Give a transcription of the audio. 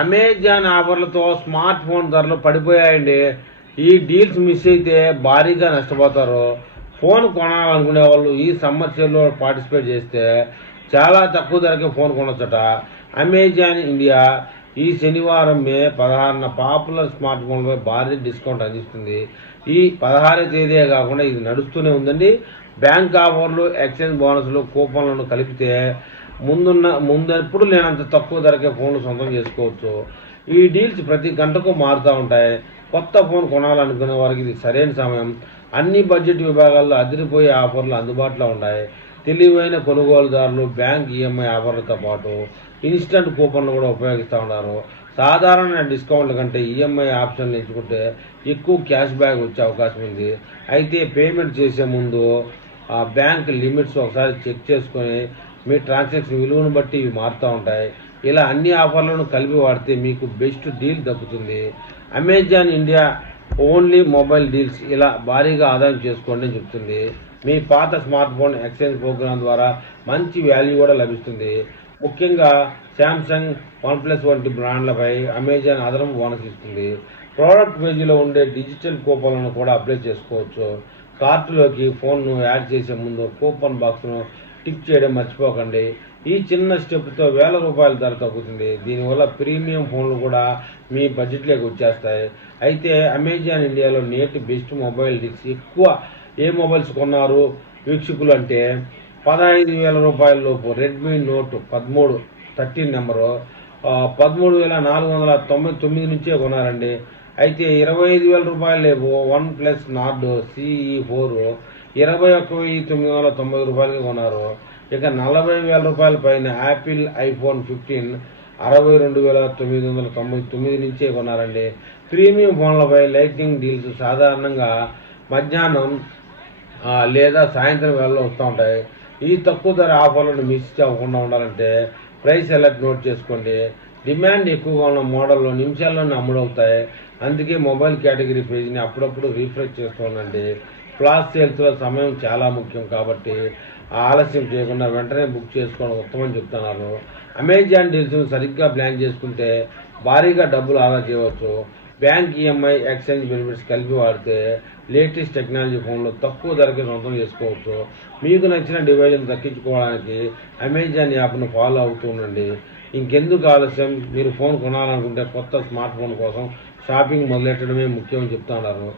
Amazon ఆఫర్లతో smart phone ధరలు పడిపోయాయండి. ఈ deals miss అయితే భారీగా నష్టపోతారు. ఫోన్ కొనాలనుకునే వాళ్ళు ఈ సమ్మర్ సేల్లో పార్టిసిపేట్ చేస్తే చాలా తక్కువ ధరకే ఫోన్ కొనొచ్చట. అమెజాన్ ఇండియా ఈ శనివారం మే 16న పాపులర్ స్మార్ట్ ఫోన్పై భారీ డిస్కౌంట్ అందిస్తుంది. ఈ 16వ తేదీ కాకుండా ఇది నడుస్తూనే ఉందండి. బ్యాంక్ ఆఫర్లు, ఎక్స్చేంజ్ బోనస్లు, కూపన్లను కలిపితే ముందెప్పుడు లేనంత తక్కువ ధరకే ఫోన్లు సొంతం చేసుకోవచ్చు. ఈ డీల్స్ ప్రతి గంటకు మారుతూ ఉంటాయి. కొత్త ఫోన్ కొనాలనుకునే వారికి ఇది సరైన సమయం. అన్ని బడ్జెట్ విభాగాల్లో అదిరిపోయే ఆఫర్లు అందుబాటులో ఉన్నాయి. తెలివైన కొనుగోలుదారులు బ్యాంక్ ఈఎంఐ ఆఫర్లతో పాటు ఇన్స్టంట్ కూపన్లు కూడా ఉపయోగిస్తూ ఉన్నారు. సాధారణ డిస్కౌంట్ల కంటే ఈఎంఐ ఆప్షన్లు ఎంచుకుంటే ఎక్కువ క్యాష్ బ్యాక్ వచ్చే అవకాశం ఉంది. అయితే పేమెంట్ చేసే ముందు బ్యాంక్ లిమిట్స్ ఒకసారి చెక్ చేసుకొని మీ ట్రాన్సాక్షన్ విలువను బట్టి ఇవి మారుతూ ఉంటాయి. ఇలా అన్ని ఆఫర్లను కలిపి వాడితే మీకు బెస్ట్ డీల్ దక్కుతుంది. Amazon India only mobile deals ఇలా భారీగా ఆదాయం చేసుకోండి అని చెప్తుంది. మీ పాత స్మార్ట్ ఫోన్ ఎక్స్చేంజ్ ప్రోగ్రాం ద్వారా మంచి వాల్యూ కూడా లభిస్తుంది. ముఖ్యంగా శాంసంగ్, వన్ప్లస్ వంటి బ్రాండ్లపై అమెజాన్ అదనపు బోనస్ ఇస్తుంది. ప్రోడక్ట్ పేజీలో ఉండే డిజిటల్ కూపన్లను కూడా అప్లై చేసుకోవచ్చు. కార్టులోకి ఫోన్ను యాడ్ చేసే ముందు కూపన్ బాక్స్ను టిక్ చేయడం మర్చిపోకండి. ఈ చిన్న స్టెప్తో వేల రూపాయల ధర తగ్గుతుంది. దీనివల్ల ప్రీమియం ఫోన్లు కూడా మీ బడ్జెట్లోకి వచ్చేస్తాయి. అయితే అమెజాన్ ఇండియాలో నేటి బెస్ట్ మొబైల్ డీల్స్ ఎక్కువ ఏ మొబైల్స్ కొన్నారు వీక్షకులు అంటే 15,000 రూపాయల లోపు రెడ్మీ నోట్ 13 13 నెంబరు 13,499 నుంచే కొన్నారండి. అయితే 25,000 రూపాయలు లేవు వన్ప్లస్ నార్డ్ CE4 21,990 రూపాయలకి కొన్నారు. ఇక 40,000 రూపాయల పైన యాపిల్ ఐఫోన్ 15 62,999 నుంచే కొన్నారండి. ప్రీమియం ఫోన్లపై లైటింగ్ డీల్స్ సాధారణంగా మధ్యాహ్నం లేదా సాయంత్రం వేళలో వస్తూ ఉంటాయి. ఈ తక్కువ ధర ఆఫర్లను మిస్ అవ్వకుండా ఉండాలంటే ప్రైస్ అలర్ట్ నోట్ చేసుకోండి. డిమాండ్ ఎక్కువగా ఉన్న మోడల్లో నిమిషాల్లోనే అమ్ముడవుతాయి. అందుకే మొబైల్ కేటగిరీ పేజీని అప్పుడప్పుడు రీఫ్రెష్ చేస్తూ ఉండండి. ఫ్లాష్ సేల్స్లో సమయం చాలా ముఖ్యం కాబట్టి ఆలస్యం చేయకుండా వెంటనే బుక్ చేసుకోవడం ఉత్తమని చెప్తున్నారు. అమెజాన్ డీల్స్ను సరిగ్గా ప్లాన్ చేసుకుంటే భారీగా డబ్బులు ఆదా చేయవచ్చు. బ్యాంక్ ఈఎంఐ, ఎక్స్చేంజ్ బెనిఫిట్స్ కలిపి వాడితే లేటెస్ట్ టెక్నాలజీ ఫోన్లు తక్కువ ధరకే సొంతం చేసుకోవచ్చు. మీకు నచ్చిన డివైజ్ను దక్కించుకోవడానికి అమెజాన్ యాప్ను ఫాలో అవుతూ ఉండండి. ఇంకెందుకు ఆలస్యం? మీరు ఫోన్ కొనాలనుకుంటే కొత్త స్మార్ట్ ఫోన్ కోసం షాపింగ్ మొదలెట్టడమే ముఖ్యం చెప్తున్నారు.